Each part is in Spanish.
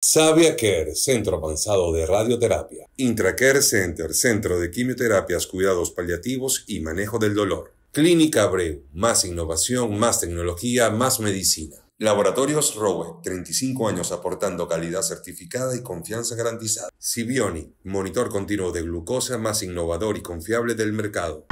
Savia Care, Centro Avanzado de Radioterapia. Intracare Center, Centro de Quimioterapias, Cuidados Paliativos y Manejo del Dolor. Clínica Abreu, más innovación, más tecnología, más medicina. Laboratorios Rowe, 35 años aportando calidad certificada y confianza garantizada. Sibioni, monitor continuo de glucosa más innovador y confiable del mercado.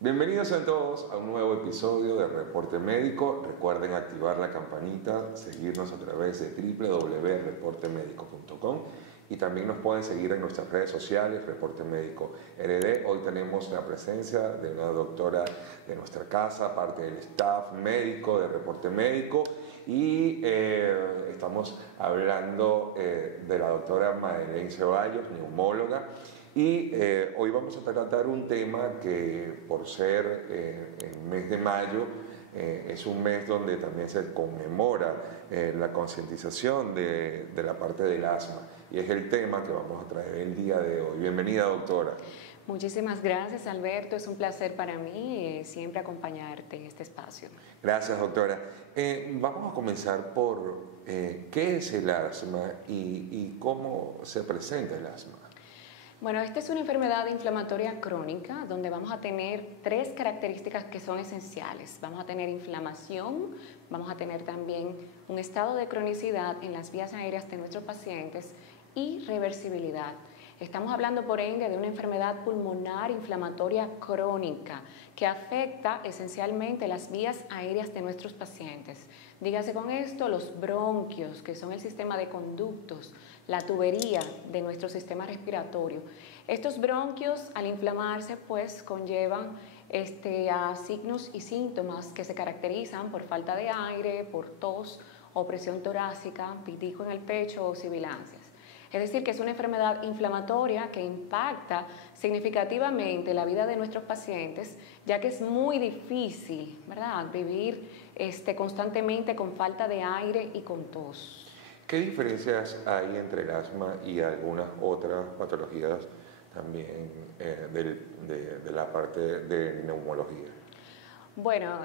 Bienvenidos a todos a un nuevo episodio de Reporte Médico. Recuerden activar la campanita, seguirnos a través de www.reportemedico.com y también nos pueden seguir en nuestras redes sociales, Reporte Médico RD. Hoy tenemos la presencia de una doctora de nuestra casa, parte del staff médico de Reporte Médico, y estamos hablando de la doctora Madeleine Ceballos, neumóloga. Y hoy vamos a tratar un tema que, por ser el mes de mayo, es un mes donde también se conmemora la concientización de la parte del asma, y es el tema que vamos a traer el día de hoy. Bienvenida, doctora. Muchísimas gracias, Alberto. Es un placer para mí siempre acompañarte en este espacio. Gracias, doctora. Vamos a comenzar por qué es el asma y cómo se presenta el asma. Bueno, esta es una enfermedad inflamatoria crónica donde vamos a tener tres características que son esenciales. Vamos a tener inflamación, vamos a tener también un estado de cronicidad en las vías aéreas de nuestros pacientes y reversibilidad. Estamos hablando, por ende, de una enfermedad pulmonar inflamatoria crónica que afecta esencialmente las vías aéreas de nuestros pacientes. Dígase con esto los bronquios, que son el sistema de conductos, la tubería de nuestro sistema respiratorio. Estos bronquios, al inflamarse, pues conllevan a signos y síntomas que se caracterizan por falta de aire, por tos o presión torácica, pitico en el pecho o sibilancias. Es decir, que es una enfermedad inflamatoria que impacta significativamente la vida de nuestros pacientes, ya que es muy difícil, ¿verdad?, vivir constantemente con falta de aire y con tos. ¿Qué diferencias hay entre el asma y algunas otras patologías también de la parte de neumología? Bueno,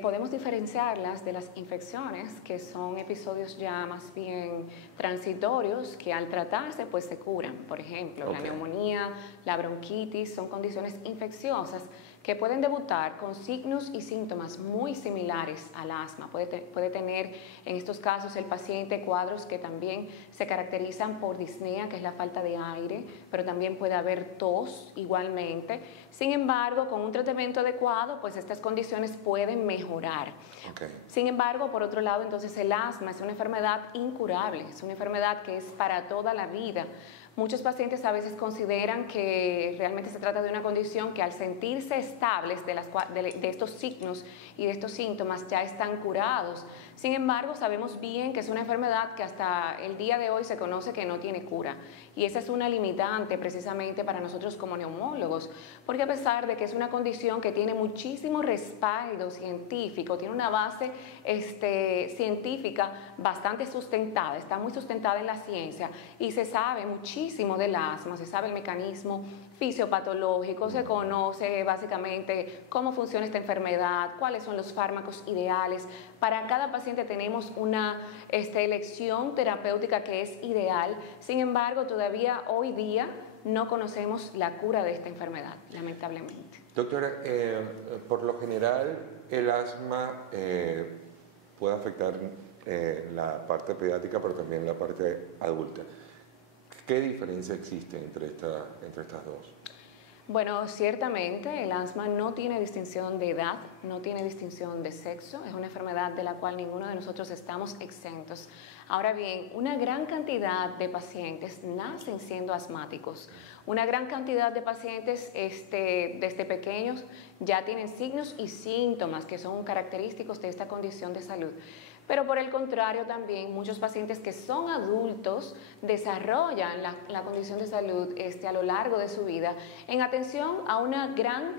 podemos diferenciarlas de las infecciones, que son episodios ya más bien transitorios, que al tratarse pues se curan. Por ejemplo, la neumonía, la bronquitis son condiciones infecciosas que pueden debutar con signos y síntomas muy similares al asma. Puede tener en estos casos el paciente cuadros que también se caracterizan por disnea, que es la falta de aire, pero también puede haber tos igualmente. Sin embargo, con un tratamiento adecuado, pues estas condiciones pueden mejorar. Sin embargo, por otro lado, entonces el asma es una enfermedad incurable, es una enfermedad que es para toda la vida. Muchos pacientes a veces consideran que realmente se trata de una condición que al sentirse estables de estos signos y de estos síntomas ya están curados. Sin embargo, sabemos bien que es una enfermedad que hasta el día de hoy se conoce que no tiene cura. Y esa es una limitante precisamente para nosotros como neumólogos, porque a pesar de que es una condición que tiene muchísimo respaldo científico, tiene una base científica bastante sustentada, está muy sustentada en la ciencia y se sabe muchísimo del asma, se sabe el mecanismo fisiopatológico, se conoce básicamente cómo funciona esta enfermedad, cuáles son los fármacos ideales. Para cada paciente tenemos una elección terapéutica que es ideal. Sin embargo, todavía hoy día no conocemos la cura de esta enfermedad, lamentablemente. Doctora, por lo general el asma puede afectar la parte pediátrica, pero también la parte adulta. ¿Qué diferencia existe entre estas dos? Bueno, ciertamente el asma no tiene distinción de edad, no tiene distinción de sexo, es una enfermedad de la cual ninguno de nosotros estamos exentos. Ahora bien, una gran cantidad de pacientes nacen siendo asmáticos, una gran cantidad de pacientes desde pequeños ya tienen signos y síntomas que son característicos de esta condición de salud. Pero por el contrario también muchos pacientes que son adultos desarrollan la condición de salud a lo largo de su vida en atención a una gran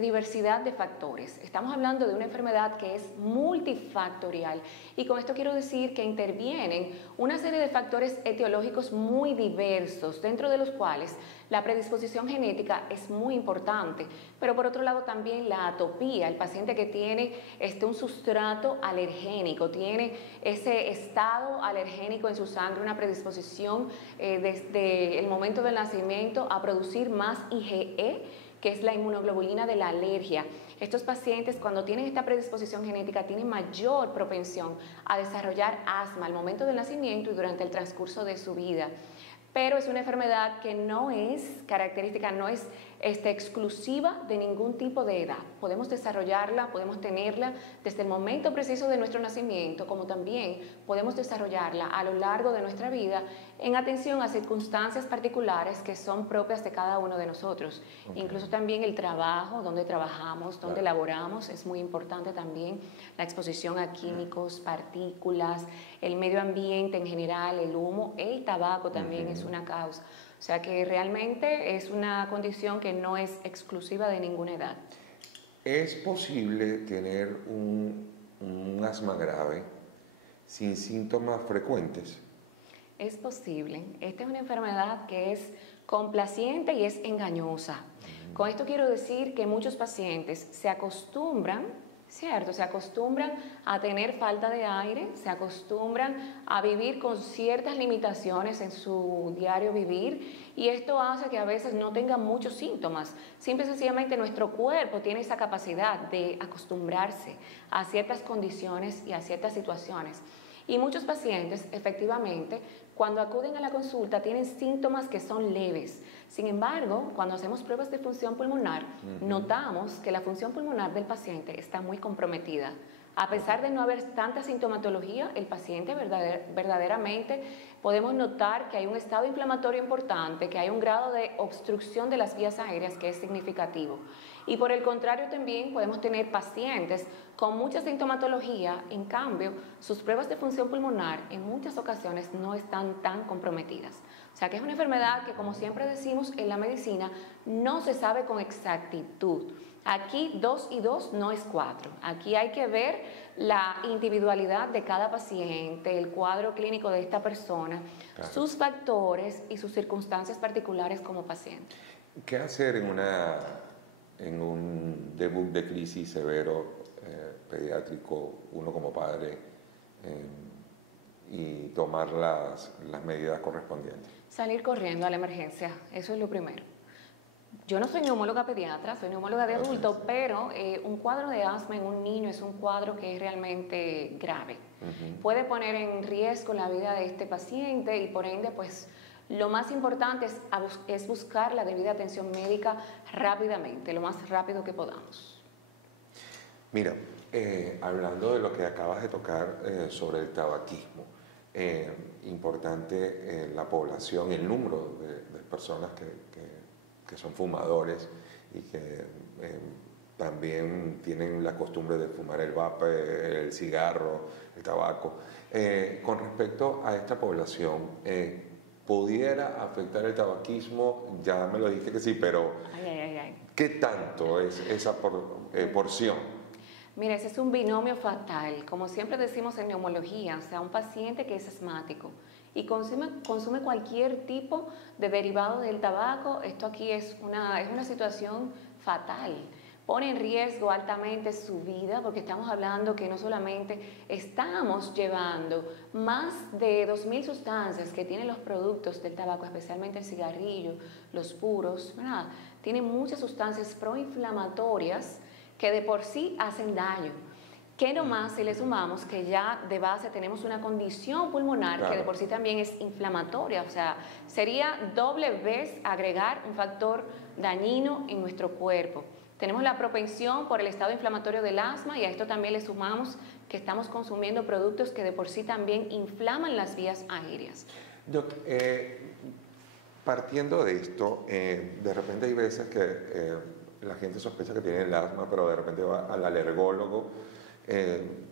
diversidad de factores. Estamos hablando de una enfermedad que es multifactorial y con esto quiero decir que intervienen una serie de factores etiológicos muy diversos, dentro de los cuales la predisposición genética es muy importante, pero por otro lado también la atopía, el paciente que tiene un sustrato alergénico, tiene ese estado alergénico en su sangre, una predisposición desde el momento del nacimiento a producir más IgE, que es la inmunoglobulina de la alergia. Estos pacientes, cuando tienen esta predisposición genética, tienen mayor propensión a desarrollar asma al momento del nacimiento y durante el transcurso de su vida. Pero es una enfermedad que no es característica, no es exclusiva de ningún tipo de edad. Podemos desarrollarla, podemos tenerla desde el momento preciso de nuestro nacimiento, como también podemos desarrollarla a lo largo de nuestra vida en atención a circunstancias particulares que son propias de cada uno de nosotros. Okay. Incluso también el trabajo, donde trabajamos, donde laboramos, es muy importante también la exposición a químicos, partículas, el medio ambiente en general, el humo, el tabaco también es una causa. O sea que realmente es una condición que no es exclusiva de ninguna edad. ¿Es posible tener un asma grave sin síntomas frecuentes? Es posible. Esta es una enfermedad que es complaciente y es engañosa. Con esto quiero decir que muchos pacientes se acostumbran, ¿cierto? Se acostumbran a tener falta de aire, se acostumbran a vivir con ciertas limitaciones en su diario vivir y esto hace que a veces no tengan muchos síntomas. Simple y sencillamente nuestro cuerpo tiene esa capacidad de acostumbrarse a ciertas condiciones y a ciertas situaciones. Y muchos pacientes, efectivamente, cuando acuden a la consulta tienen síntomas que son leves. Sin embargo, cuando hacemos pruebas de función pulmonar, notamos que la función pulmonar del paciente está muy comprometida. A pesar de no haber tanta sintomatología, el paciente verdaderamente podemos notar que hay un estado inflamatorio importante, que hay un grado de obstrucción de las vías aéreas que es significativo. Y por el contrario también podemos tener pacientes con mucha sintomatología, en cambio sus pruebas de función pulmonar en muchas ocasiones no están tan comprometidas. O sea que es una enfermedad que, como siempre decimos en la medicina, no se sabe con exactitud. Aquí 2 y 2 no es 4. Aquí hay que ver la individualidad de cada paciente, el cuadro clínico de esta persona, claro, sus factores y sus circunstancias particulares como paciente. ¿Qué hacer en un debut de crisis severo pediátrico, uno como padre, y tomar las medidas correspondientes? Salir corriendo a la emergencia, eso es lo primero. Yo no soy neumóloga pediatra, soy neumóloga de adulto, pero un cuadro de asma en un niño es un cuadro que es realmente grave. Puede poner en riesgo la vida de este paciente y por ende, pues, lo más importante es buscar la debida atención médica rápidamente, lo más rápido que podamos. Mira, hablando de lo que acabas de tocar sobre el tabaquismo, importante la población, el número de personas que son fumadores y que también tienen la costumbre de fumar el vape, el cigarro, el tabaco. Con respecto a esta población, ¿pudiera afectar el tabaquismo? Ya me lo dijiste que sí, pero ¿qué tanto es esa porción? Mira, ese es un binomio fatal. Como siempre decimos en neumología, o sea, un paciente que es asmático y consume cualquier tipo de derivado del tabaco, esto aquí es una situación fatal. Pone en riesgo altamente su vida porque estamos hablando que no solamente estamos llevando más de 2.000 sustancias que tienen los productos del tabaco, especialmente el cigarrillo, los puros, ¿verdad? Tienen muchas sustancias proinflamatorias que de por sí hacen daño. Que no más si le sumamos que ya de base tenemos una condición pulmonar, claro, que de por sí también es inflamatoria, o sea, sería doble vez agregar un factor dañino en nuestro cuerpo. Tenemos la propensión por el estado inflamatorio del asma y a esto también le sumamos que estamos consumiendo productos que de por sí también inflaman las vías aéreas. Doc, partiendo de esto, de repente hay veces que la gente sospecha que tiene el asma, pero de repente va al alergólogo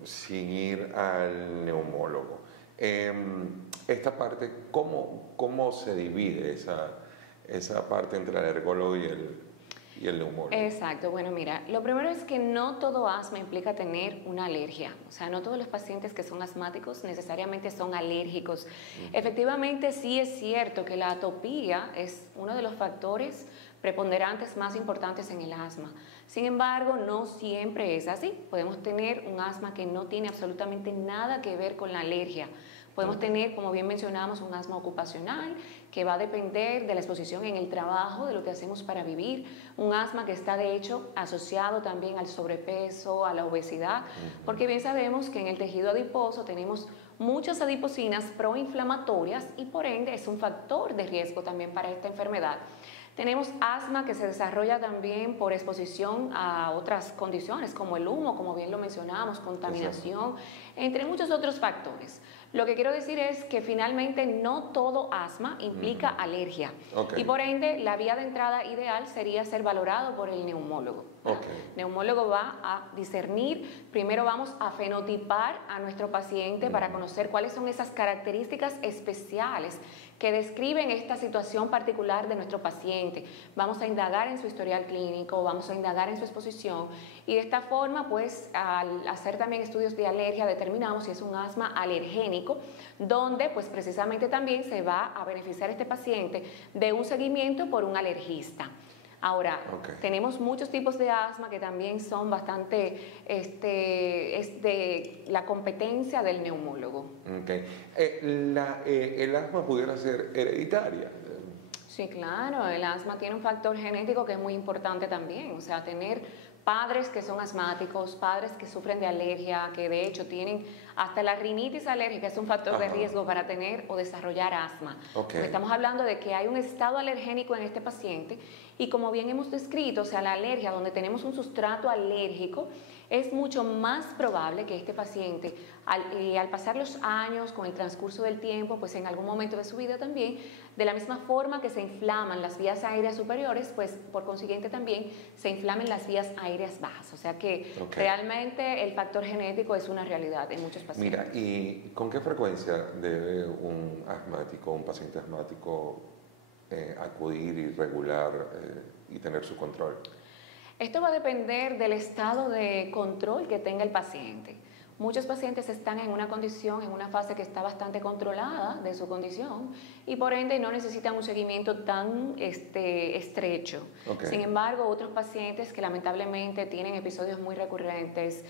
sin ir al neumólogo. Esta parte, ¿cómo se divide esa parte entre el alergólogo y el neumólogo? Exacto, bueno, mira, lo primero es que no todo asma implica tener una alergia, o sea, no todos los pacientes que son asmáticos necesariamente son alérgicos. Efectivamente, sí es cierto que la atopía es uno de los factores preponderantes más importantes en el asma. Sin embargo, no siempre es así. Podemos tener un asma que no tiene absolutamente nada que ver con la alergia. Podemos tener, como bien mencionamos, un asma ocupacional que va a depender de la exposición en el trabajo, de lo que hacemos para vivir, un asma que está de hecho asociado también al sobrepeso, a la obesidad, porque bien sabemos que en el tejido adiposo tenemos muchas adipocinas proinflamatorias y por ende es un factor de riesgo también para esta enfermedad. Tenemos asma que se desarrolla también por exposición a otras condiciones como el humo, como bien lo mencionábamos, contaminación, entre muchos otros factores. Lo que quiero decir es que finalmente no todo asma implica alergia y por ende la vía de entrada ideal sería ser valorado por el neumólogo. El neumólogo va a discernir, primero vamos a fenotipar a nuestro paciente para conocer cuáles son esas características especiales que describen esta situación particular de nuestro paciente. Vamos a indagar en su historial clínico, vamos a indagar en su exposición y de esta forma, pues, al hacer también estudios de alergia, determinamos si es un asma alergénico, donde, pues, precisamente también se va a beneficiar este paciente de un seguimiento por un alergista. Ahora, tenemos muchos tipos de asma que también son bastante, es de la competencia del neumólogo. ¿El asma pudiera ser hereditaria? Sí, claro, el asma tiene un factor genético que es muy importante también, o sea, tener padres que son asmáticos, padres que sufren de alergia, que de hecho tienen hasta la rinitis alérgica, es un factor de riesgo para tener o desarrollar asma. Estamos hablando de que hay un estado alergénico en este paciente y como bien hemos descrito, o sea, la alergia donde tenemos un sustrato alérgico, es mucho más probable que este paciente, al pasar los años, con el transcurso del tiempo, pues en algún momento de su vida también, de la misma forma que se inflaman las vías aéreas superiores, pues por consiguiente también se inflamen las vías aéreas bajas. O sea que realmente el factor genético es una realidad en muchos pacientes. Mira, ¿y con qué frecuencia debe un paciente asmático, acudir y regular y tener su control? Esto va a depender del estado de control que tenga el paciente. Muchos pacientes están en una condición, en una fase que está bastante controlada de su condición y por ende no necesitan un seguimiento tan estrecho. Sin embargo, otros pacientes que lamentablemente tienen episodios muy recurrentes,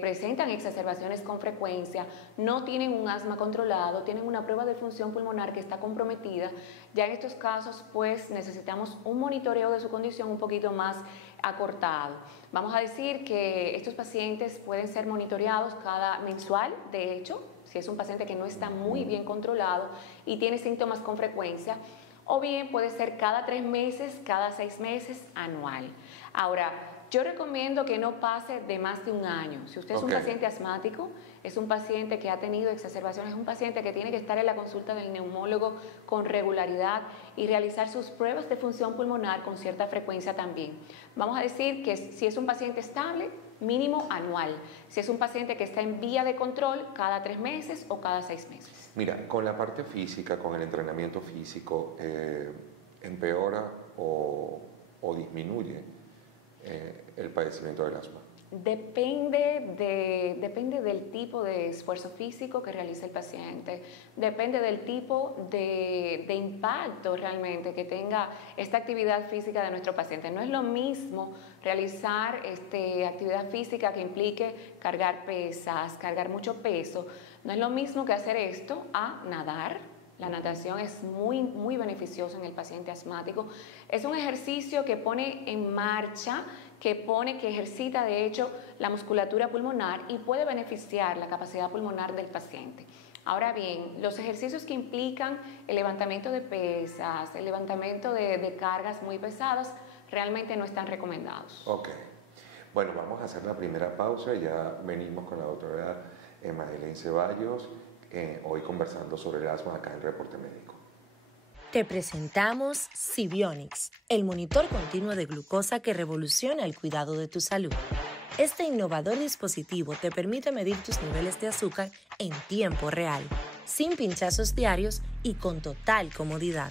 presentan exacerbaciones con frecuencia, no tienen un asma controlado, tienen una prueba de función pulmonar que está comprometida, ya en estos casos pues necesitamos un monitoreo de su condición un poquito más acortado. Vamos a decir que estos pacientes pueden ser monitoreados cada mensual, de hecho, si es un paciente que no está muy bien controlado y tiene síntomas con frecuencia, o bien puede ser cada 3 meses, cada 6 meses, anual. Ahora, yo recomiendo que no pase de más de un año. Si usted es un paciente asmático, es un paciente que ha tenido exacerbaciones, es un paciente que tiene que estar en la consulta del neumólogo con regularidad y realizar sus pruebas de función pulmonar con cierta frecuencia también. Vamos a decir que si es un paciente estable, mínimo anual. Si es un paciente que está en vía de control, cada 3 meses o cada 6 meses. Mira, con la parte física, con el entrenamiento físico, ¿empeora o disminuye el padecimiento del asma? Depende del tipo de esfuerzo físico que realice el paciente, depende del tipo de impacto realmente que tenga esta actividad física de nuestro paciente. No es lo mismo realizar actividad física que implique cargar pesas, cargar mucho peso, no es lo mismo que hacer esto a nadar. La natación es muy beneficiosa en el paciente asmático. Es un ejercicio que pone en marcha, que ejercita de hecho la musculatura pulmonar y puede beneficiar la capacidad pulmonar del paciente. Ahora bien, los ejercicios que implican el levantamiento de pesas, el levantamiento de cargas muy pesadas, realmente no están recomendados. Bueno, vamos a hacer la primera pausa y ya venimos con la doctora Madeleine Ceballos, hoy conversando sobre el asma acá en Reporte Médico. Te presentamos Sibionics, el monitor continuo de glucosa que revoluciona el cuidado de tu salud. Este innovador dispositivo te permite medir tus niveles de azúcar en tiempo real, sin pinchazos diarios y con total comodidad.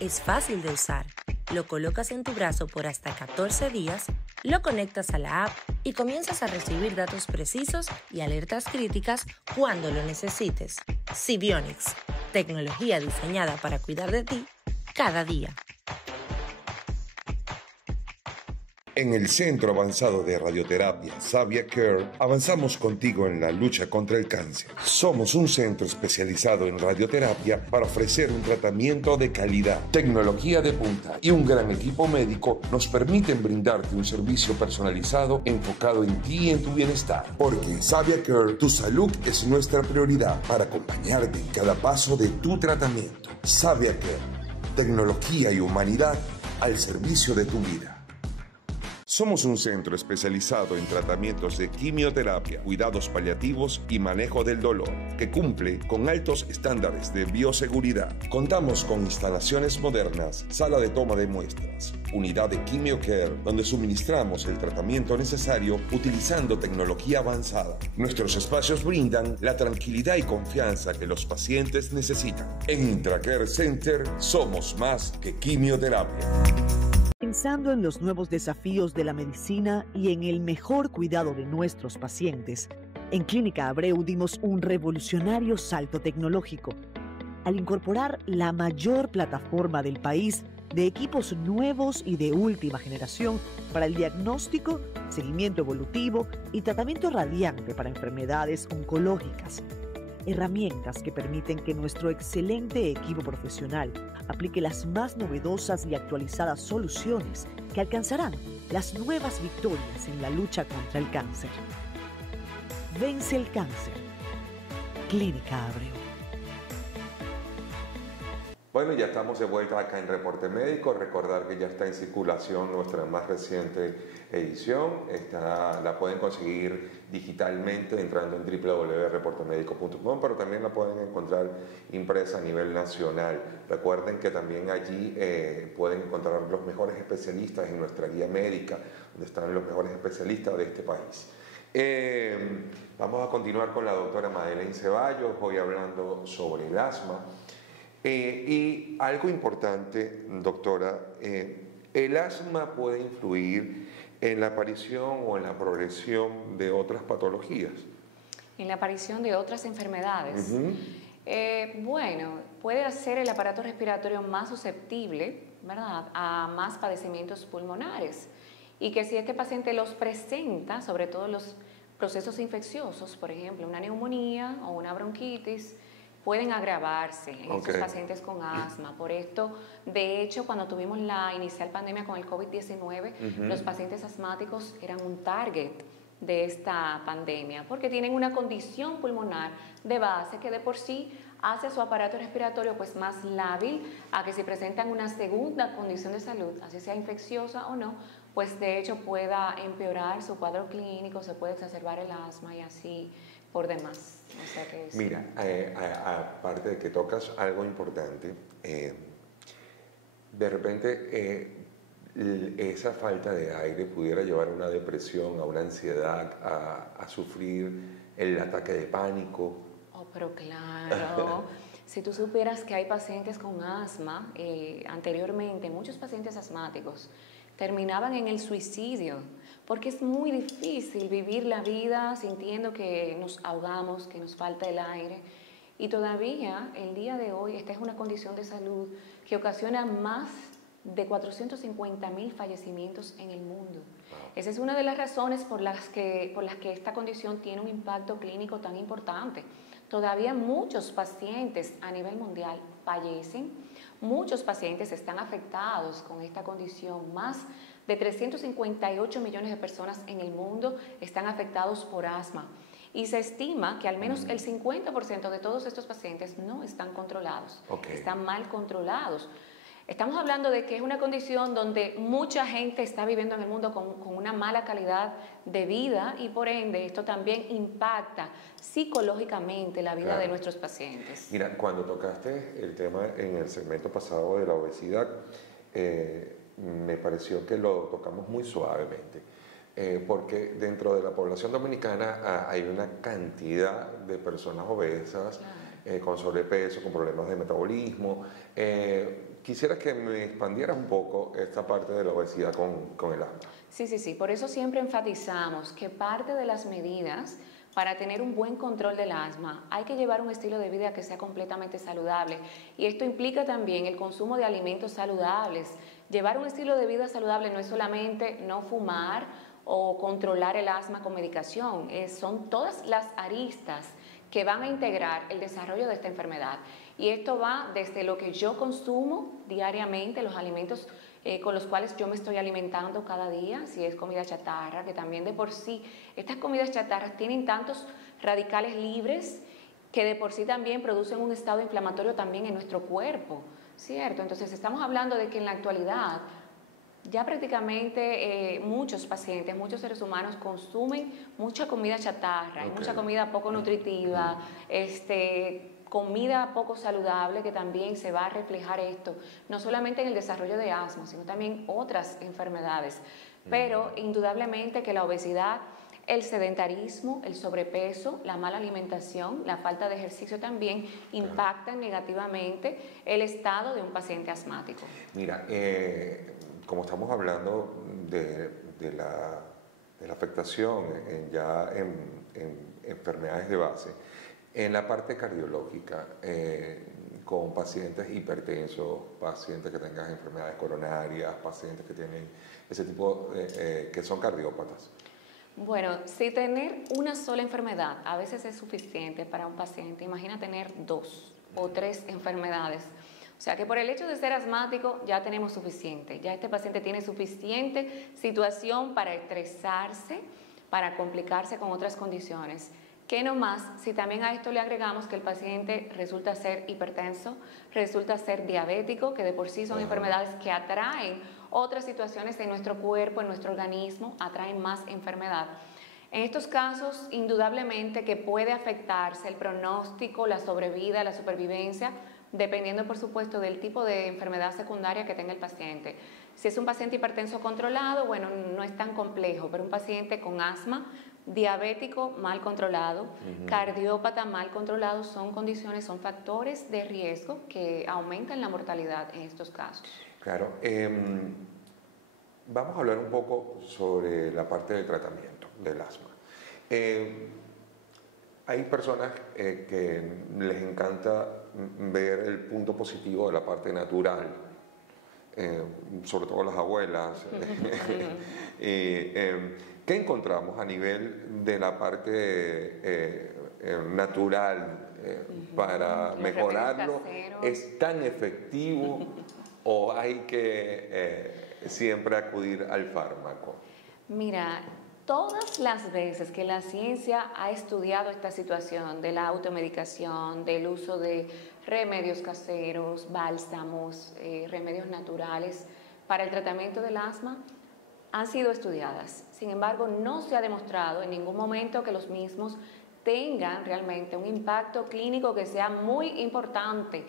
Es fácil de usar. Lo colocas en tu brazo por hasta 14 días, lo conectas a la app y comienzas a recibir datos precisos y alertas críticas cuando lo necesites. Sibionics, tecnología diseñada para cuidar de ti cada día. En el Centro Avanzado de Radioterapia Savia Care avanzamos contigo en la lucha contra el cáncer. Somos un centro especializado en radioterapia para ofrecer un tratamiento de calidad. Tecnología de punta y un gran equipo médico nos permiten brindarte un servicio personalizado enfocado en ti y en tu bienestar. Porque en Savia Care tu salud es nuestra prioridad para acompañarte en cada paso de tu tratamiento. Savia Care, tecnología y humanidad al servicio de tu vida. Somos un centro especializado en tratamientos de quimioterapia, cuidados paliativos y manejo del dolor, que cumple con altos estándares de bioseguridad. Contamos con instalaciones modernas, sala de toma de muestras, unidad de QuimioCare, donde suministramos el tratamiento necesario utilizando tecnología avanzada. Nuestros espacios brindan la tranquilidad y confianza que los pacientes necesitan. En IntraCare Center somos más que quimioterapia. Pensando en los nuevos desafíos de la medicina y en el mejor cuidado de nuestros pacientes, en Clínica Abreu dimos un revolucionario salto tecnológico al incorporar la mayor plataforma del país de equipos nuevos y de última generación para el diagnóstico, seguimiento evolutivo y tratamiento radiante para enfermedades oncológicas. Herramientas que permiten que nuestro excelente equipo profesional aplique las más novedosas y actualizadas soluciones que alcanzarán las nuevas victorias en la lucha contra el cáncer. Vence el cáncer. Clínica Abreu. Bueno, ya estamos de vuelta acá en Reporte Médico. Recordar que ya está en circulación nuestra más reciente edición. La pueden conseguir digitalmente entrando en www.reportemedico.com, pero también la pueden encontrar impresa a nivel nacional. Recuerden que también allí pueden encontrar los mejores especialistas en nuestra guía médica, donde están los mejores especialistas de este país. Vamos a continuar con la doctora Madeleine Ceballos, hoy hablando sobre el asma. Y algo importante, doctora, ¿el asma puede influir en la aparición o en la progresión de otras patologías? En la aparición de otras enfermedades. Bueno, puede hacer el aparato respiratorio más susceptible, ¿verdad?, a más padecimientos pulmonares. Y que si este paciente los presenta, sobre todo los procesos infecciosos, por ejemplo, una neumonía o una bronquitis, pueden agravarse en esos pacientes con asma. Por esto, de hecho, cuando tuvimos la inicial pandemia con el COVID-19, los pacientes asmáticos eran un target de esta pandemia, porque tienen una condición pulmonar de base que de por sí hace su aparato respiratorio pues más lábil a que si presentan una segunda condición de salud, así sea infecciosa o no, pues de hecho pueda empeorar su cuadro clínico, se puede exacerbar el asma y así por demás. O sea que sí. Mira, aparte de que tocas algo importante, de repente esa falta de aire pudiera llevar a una depresión, a una ansiedad, a sufrir el ataque de pánico. Oh, pero claro. Si tú supieras que hay pacientes con asma, anteriormente muchos pacientes asmáticos terminaban en el suicidio, porque es muy difícil vivir la vida sintiendo que nos ahogamos, que nos falta el aire. Y todavía, el día de hoy, esta es una condición de salud que ocasiona más de 450,000 fallecimientos en el mundo. Esa es una de las razones por las que esta condición tiene un impacto clínico tan importante. Todavía muchos pacientes a nivel mundial fallecen, muchos pacientes están afectados con esta condición, más de 358 millones de personas en el mundo están afectados por asma. Y se estima que al menos el 50% de todos estos pacientes no están controlados, están mal controlados. Estamos hablando de que es una condición donde mucha gente está viviendo en el mundo con una mala calidad de vida y por ende esto también impacta psicológicamente la vida de nuestros pacientes. Mira, cuando tocaste el tema en el segmento pasado de la obesidad, me pareció que lo tocamos muy suavemente, porque dentro de la población dominicana hay una cantidad de personas obesas, con sobrepeso, con problemas de metabolismo. Quisiera que me expandieras un poco esta parte de la obesidad con el asma. Sí. Por eso siempre enfatizamos que parte de las medidas para tener un buen control del asma hay que llevar un estilo de vida que sea completamente saludable. Y esto implica también el consumo de alimentos saludables. Llevar un estilo de vida saludable no es solamente no fumar o controlar el asma con medicación, son todas las aristas que van a integrar el desarrollo de esta enfermedad. Y esto va desde lo que yo consumo diariamente, los alimentos con los cuales yo me estoy alimentando cada día, si es comida chatarra, que también de por sí estas comidas chatarras tienen tantos radicales libres que de por sí también producen un estado inflamatorio también en nuestro cuerpo, ¿cierto? Entonces estamos hablando de que en la actualidad ya prácticamente muchos pacientes, muchos seres humanos consumen mucha comida chatarra, mucha comida poco nutritiva, comida poco saludable, que también se va a reflejar esto, no solamente en el desarrollo de asma, sino también otras enfermedades. Pero indudablemente que la obesidad, el sedentarismo, el sobrepeso, la mala alimentación, la falta de ejercicio también impactan negativamente el estado de un paciente asmático. Mira, como estamos hablando de la afectación en enfermedades de base, en la parte cardiológica, con pacientes hipertensos, pacientes que tengan enfermedades coronarias, pacientes que tienen ese tipo, que son cardiópatas. Bueno, si tener una sola enfermedad a veces es suficiente para un paciente, imagina tener 2 o 3 enfermedades. O sea que por el hecho de ser asmático ya tenemos suficiente, ya este paciente tiene suficiente situación para estresarse, para complicarse con otras condiciones. ¿Qué no más si también a esto le agregamos que el paciente resulta ser hipertenso, resulta ser diabético, que de por sí son enfermedades que atraen otras situaciones en nuestro cuerpo, en nuestro organismo, atraen más enfermedad? En estos casos, indudablemente que puede afectarse el pronóstico, la sobrevida, la supervivencia, dependiendo, por supuesto, del tipo de enfermedad secundaria que tenga el paciente. Si es un paciente hipertenso controlado, bueno, no es tan complejo, pero un paciente con asma, diabético mal controlado, cardiópata mal controlado, son condiciones, son factores de riesgo que aumentan la mortalidad en estos casos. Claro. Vamos a hablar un poco sobre la parte del tratamiento del asma. Hay personas que les encanta ver el punto positivo de la parte natural, sobre todo las abuelas. ¿Qué encontramos a nivel de la parte natural para mejorarlo? ¿Es tan efectivo o hay que siempre acudir al fármaco? Mira, todas las veces que la ciencia ha estudiado esta situación de la automedicación, del uso de remedios caseros, bálsamos, remedios naturales para el tratamiento del asma, han sido estudiadas. Sin embargo, no se ha demostrado en ningún momento que los mismos tengan realmente un impacto clínico que sea muy importante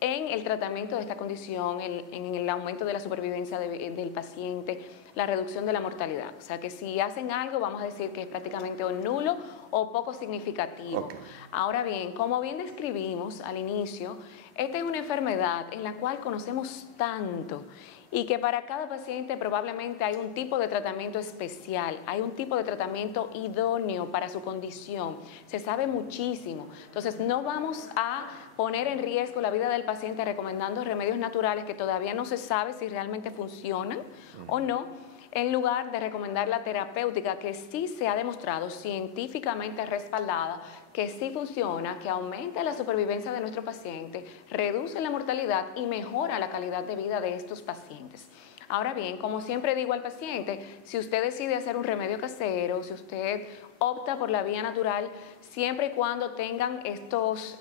en el tratamiento de esta condición, en el aumento de la supervivencia del paciente, la reducción de la mortalidad. O sea que si hacen algo, vamos a decir que es prácticamente o nulo o poco significativo. Ahora bien, como bien describimos al inicio, esta es una enfermedad en la cual conocemos tanto y que para cada paciente probablemente hay un tipo de tratamiento especial, hay un tipo de tratamiento idóneo para su condición, se sabe muchísimo. Entonces no vamos a poner en riesgo la vida del paciente recomendando remedios naturales que todavía no se sabe si realmente funcionan o no, en lugar de recomendar la terapéutica que sí se ha demostrado científicamente respaldada, que sí funciona, que aumenta la supervivencia de nuestro paciente, reduce la mortalidad y mejora la calidad de vida de estos pacientes. Ahora bien, como siempre digo al paciente, si usted decide hacer un remedio casero, si usted opta por la vía natural, siempre y cuando tengan estos,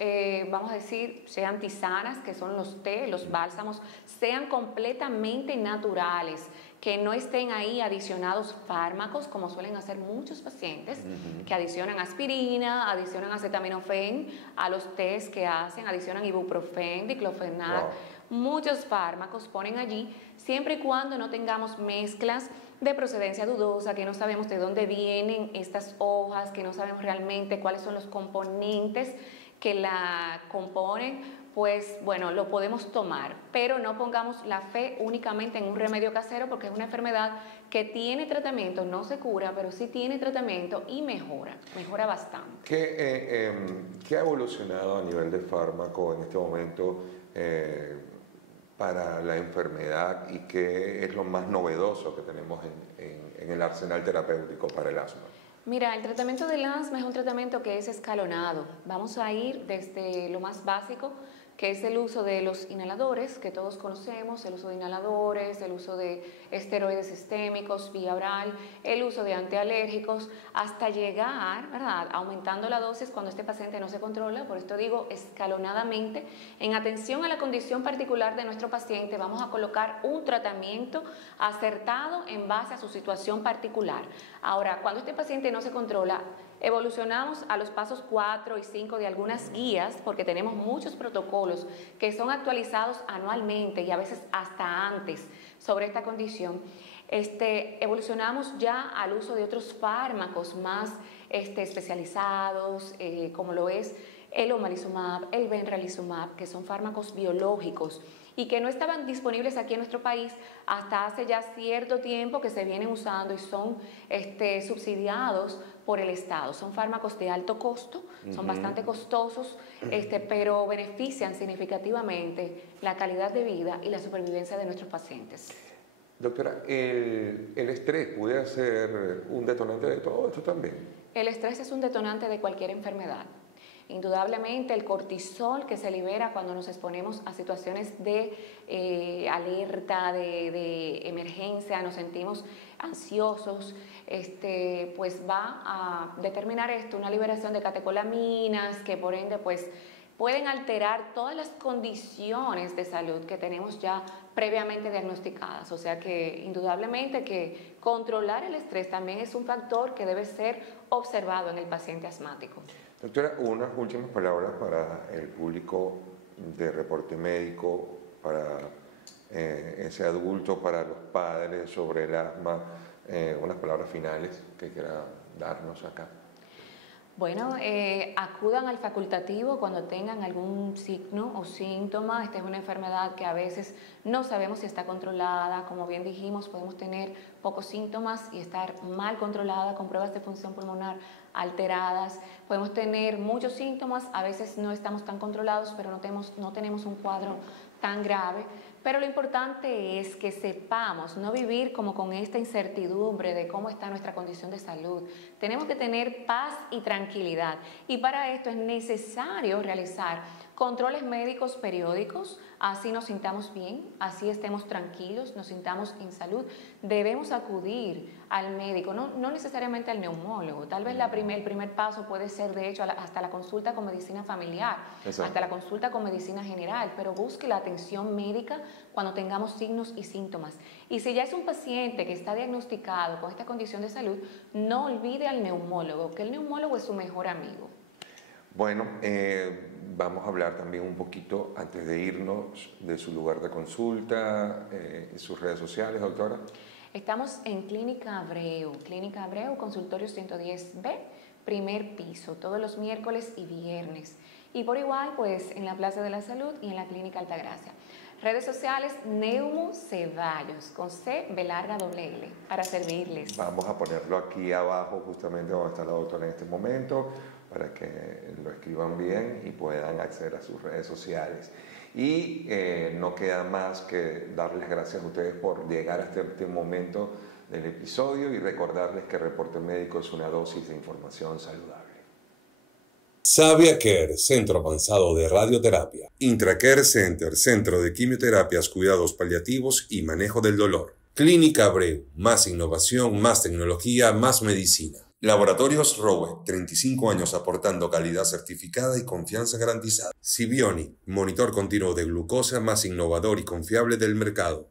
vamos a decir, sean tisanas, que son los té, los bálsamos, sean completamente naturales, que no estén ahí adicionados fármacos, como suelen hacer muchos pacientes, que adicionan aspirina, adicionan acetaminofén a los tés que hacen, adicionan ibuprofén, diclofenac, muchos fármacos ponen allí, siempre y cuando no tengamos mezclas de procedencia dudosa, que no sabemos de dónde vienen estas hojas, que no sabemos realmente cuáles son los componentes que la componen, pues bueno, lo podemos tomar, pero no pongamos la fe únicamente en un remedio casero, porque es una enfermedad que tiene tratamiento, no se cura, pero sí tiene tratamiento y mejora bastante. ¿Qué ha evolucionado a nivel de fármaco en este momento para la enfermedad y qué es lo más novedoso que tenemos en el arsenal terapéutico para el asma? Mira, el tratamiento del asma es un tratamiento que es escalonado. Vamos a ir desde lo más básico, que es el uso de los inhaladores, que todos conocemos, el uso de inhaladores, el uso de esteroides sistémicos, vía oral, el uso de antialérgicos, hasta llegar, ¿verdad?, aumentando la dosis cuando este paciente no se controla. Por esto digo escalonadamente, en atención a la condición particular de nuestro paciente, vamos a colocar un tratamiento acertado en base a su situación particular. Ahora, cuando este paciente no se controla, evolucionamos a los pasos 4 y 5 de algunas guías, porque tenemos muchos protocolos que son actualizados anualmente y a veces hasta antes sobre esta condición. Evolucionamos ya al uso de otros fármacos más especializados, como lo es el omalizumab, el benralizumab, que son fármacos biológicos y que no estaban disponibles aquí en nuestro país hasta hace ya cierto tiempo, que se vienen usando y son subsidiados por el Estado. Son fármacos de alto costo, son bastante costosos, pero benefician significativamente la calidad de vida y la supervivencia de nuestros pacientes. Doctora, ¿el estrés puede ser un detonante de todo esto también? El estrés es un detonante de cualquier enfermedad. Indudablemente el cortisol que se libera cuando nos exponemos a situaciones de alerta, de emergencia, nos sentimos ansiosos, pues va a determinar esto una liberación de catecolaminas que por ende pues pueden alterar todas las condiciones de salud que tenemos ya previamente diagnosticadas. O sea que indudablemente que controlar el estrés también es un factor que debe ser observado en el paciente asmático. Doctora, unas últimas palabras para el público de reporte médico, para ese adulto, para los padres, sobre el asma, unas palabras finales que quiera darnos acá. Bueno, acudan al facultativo cuando tengan algún signo o síntoma. Esta es una enfermedad que a veces no sabemos si está controlada. Como bien dijimos, podemos tener pocos síntomas y estar mal controlada con pruebas de función pulmonar alteradas. Podemos tener muchos síntomas, a veces no estamos tan controlados, pero no tenemos un cuadro tan grave. Pero lo importante es que sepamos no vivir como con esta incertidumbre de cómo está nuestra condición de salud. Tenemos que tener paz y tranquilidad, y para esto es necesario realizar controles médicos periódicos, así nos sintamos bien, así estemos tranquilos, nos sintamos en salud. Debemos acudir al médico, no necesariamente al neumólogo. Tal vez el primer paso puede ser, de hecho, hasta la consulta con medicina familiar, exacto, hasta la consulta con medicina general, pero busque la atención médica cuando tengamos signos y síntomas. Y si ya es un paciente que está diagnosticado con esta condición de salud, no olvide al neumólogo, que el neumólogo es su mejor amigo. Bueno, vamos a hablar también un poquito, antes de irnos, de su lugar de consulta, sus redes sociales, doctora. Estamos en Clínica Abreu, consultorio 110B, primer piso, todos los miércoles y viernes. Y por igual, pues, en la Plaza de la Salud y en la Clínica Altagracia. Redes sociales, Neumo Ceballos, con C, B larga, doble L, para servirles. Vamos a ponerlo aquí abajo, justamente donde está la doctora en este momento, para que lo escriban bien y puedan acceder a sus redes sociales. Y no queda más que darles gracias a ustedes por llegar hasta este momento del episodio y recordarles que Reporte Médico es una dosis de información saludable. Savia Care, Centro Avanzado de Radioterapia. Intracare Center, Centro de Quimioterapias, Cuidados Paliativos y Manejo del Dolor. Clínica Abreu, más innovación, más tecnología, más medicina. Laboratorios Rowe, 35 años aportando calidad certificada y confianza garantizada. Sibionic, monitor continuo de glucosa más innovador y confiable del mercado.